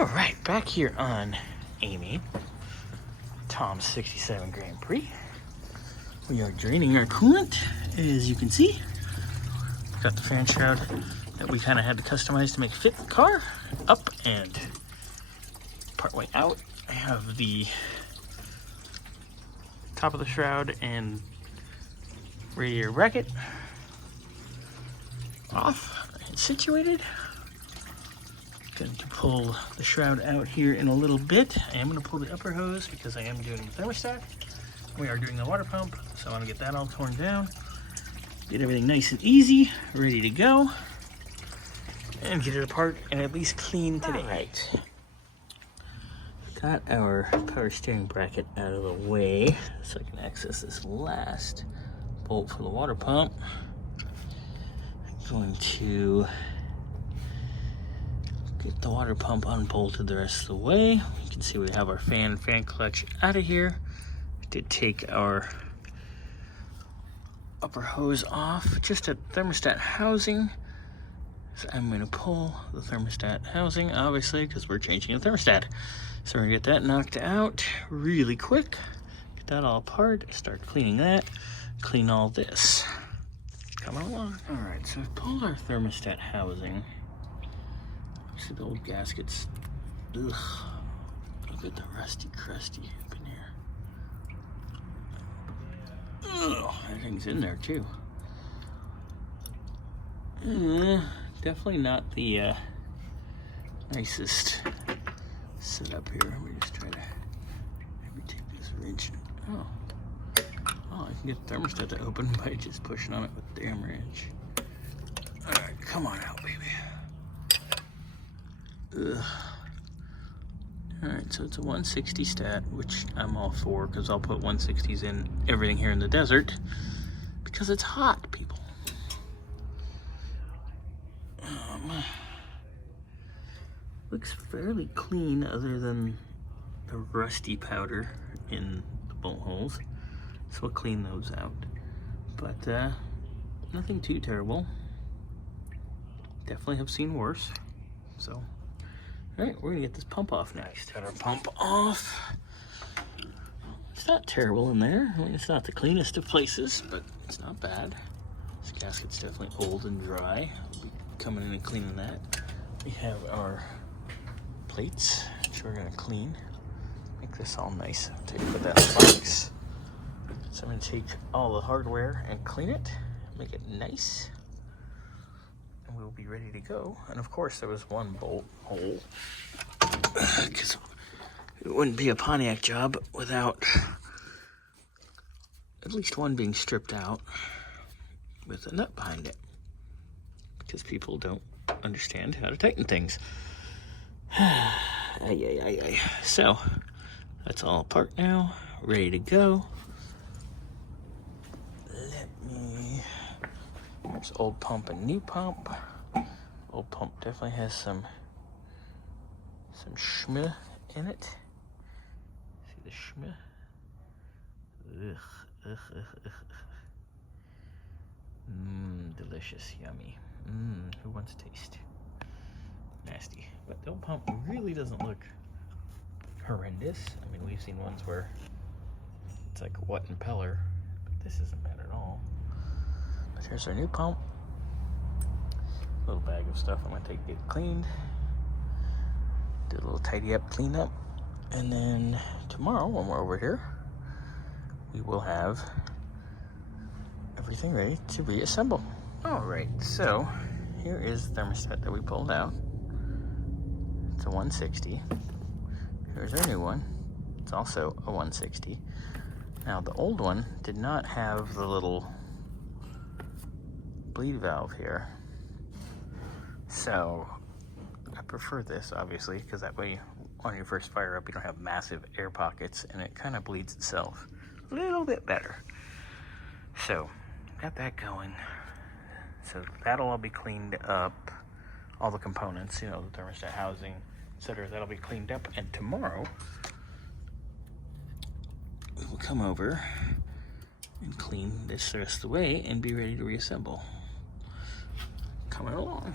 All right, back here on Amy, Tom's 67 Grand Prix. We are draining our coolant, as you can see. Got the fan shroud that we kind of had to customize to make fit the car, up and partway out. I have the top of the shroud and radiator bracket off and situated. Going to pull the shroud out here in a little bit. I am going to pull the upper hose because I am doing the thermostat. We are doing the water pump, so I want to get that all torn down. Get everything nice and easy, ready to go. And get it apart and at least clean today. All right. Got our power steering bracket out of the way so I can access this last bolt for the water pump. I'm going to get the water pump unbolted the rest of the way. You can see we have our fan clutch out of here. We did take our upper hose off, just a thermostat housing. So I'm going to pull the thermostat housing, obviously, because we're changing the thermostat. So we're going to get that knocked out really quick. Get that all apart, start cleaning that, clean all this. Coming along. All right, so I've pulled our thermostat housing. See the old gaskets. Ugh. Look at the rusty crusty up in here. Ugh, everything's in there too. Definitely not the nicest setup here. Let me just try to maybe take this wrench. Oh, I can get the thermostat to open by just pushing on it with the damn wrench. All right, come on out, baby. Ugh. Alright, so it's a 160 stat, which I'm all for, because I'll put 160s in everything here in the desert, because it's hot, people. Looks fairly clean, other than the rusty powder in the bolt holes, so we'll clean those out. But nothing too terrible. Definitely have seen worse, so. Alright, we're gonna get this pump off next. Got our pump off. It's not terrible in there. I mean, it's not the cleanest of places, but it's not bad. This gasket's definitely old and dry. We'll be coming in and cleaning that. We have our plates, which we're gonna clean. Make this all nice. Put that in the box. So I'm gonna take all the hardware and clean it, make it nice. We'll be ready to go. And of course there was one bolt hole, because it wouldn't be a Pontiac job without at least one being stripped out with a nut behind it, because people don't understand how to tighten things. So that's all apart now, ready to go. There's old pump and new pump. Old pump definitely has some schmeh in it. See the schmeh? Delicious, yummy. Who wants to taste? Nasty. But the old pump really doesn't look horrendous. I mean, we've seen ones where it's like what impeller, but this isn't bad at all. But here's our new pump. Little bag of stuff I'm gonna take to get cleaned. Do a little tidy up, clean up. And then tomorrow, when we're over here, we will have everything ready to reassemble. All right, so here is the thermostat that we pulled out. It's a 160. Here's our new one. It's also a 160. Now the old one did not have the little bleed valve here. So I prefer this, obviously, because that way on your first fire up you don't have massive air pockets and it kind of bleeds itself a little bit better. So got that going. So that'll all be cleaned up. All the components, you know, the thermostat housing, etc., that'll be cleaned up. And tomorrow we will come over and clean this the rest of the way and be ready to reassemble. Coming along.